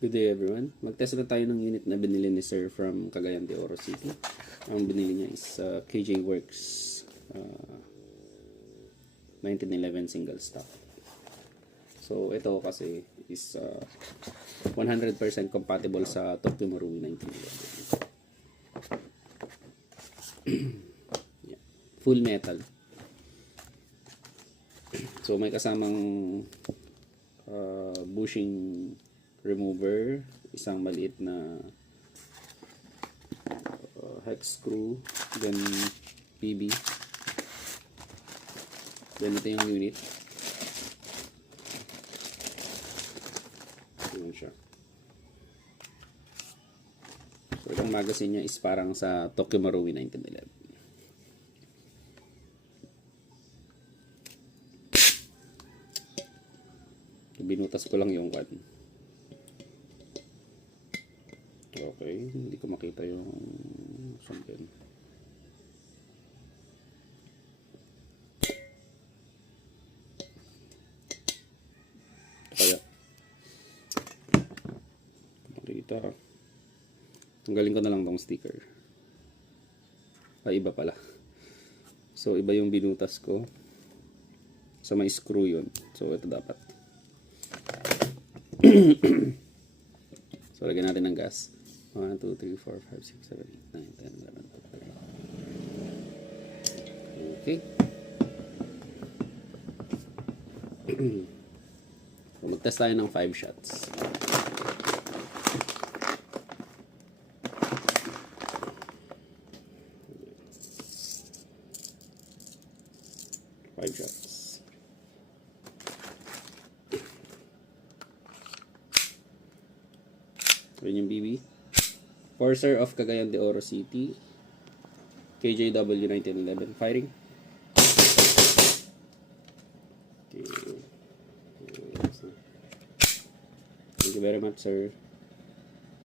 Good day everyone. Mag-test na tayo ng unit na binili ni Sir from Cagayan de Oro City. Ang binili niya is KJ Works 1911 single stock. So ito kasi is 100% compatible sa Tokyo Marui 1911. Yeah. Full metal. So may kasamang bushing remover, isang maliit na hex screw, then PB. Then ito yung unit. Ayan siya. So itong magazine niya is parang sa Tokyo Marui 1911. Binutas ko lang yung one. Okay, hindi ko makita yung something. Kaya makita. Tanggalin ko na lang tong sticker. Ay, iba pala. So, iba yung binutas ko. So, may screw yun. So, ito dapat. So, lagyan natin ng gas. 1, 2, 3, 4, 5, 6, 7, 8, 9, 10, 11, 12. Okay. So, mag-test tayo ng 5 shots. Yun yung BB. Forcer of Cagayan de Oro City. KJW 1911. Firing. Okay. Thank you very much, sir.